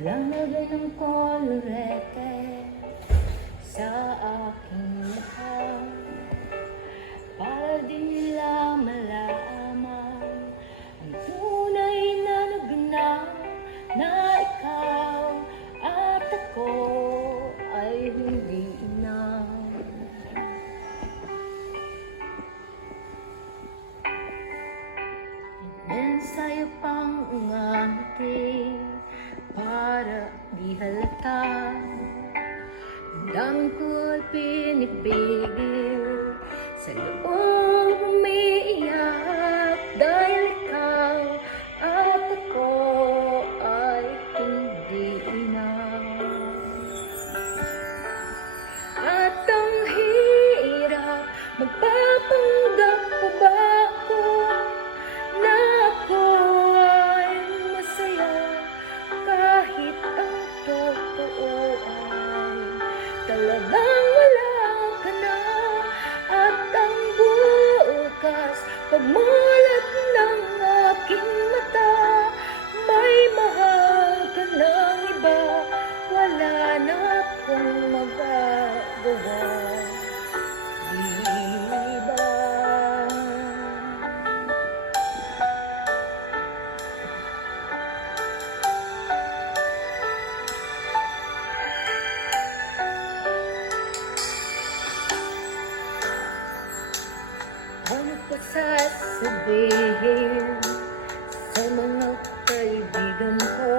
Walang lagay ng kolorete sa aking lahat, para di nila malaman ang tunay na naganap, na ikaw at ako ay hindi na. And sa'yo pang umamiti para di halata, ang dami ko'y pinipigil, sa loob umiiyak, dahil ikaw at ako ay hindi na. At ang hirap, magpapanggap pa ba ako na ako ay masaya, kahit ang totoo ay talagang wala ka na. At ang bukas, pagmulat ng aking mata, may mahal ka ng iba, wala na akong magagawa, di ba? Ano pa sasabihin sa mga kaibigan ko?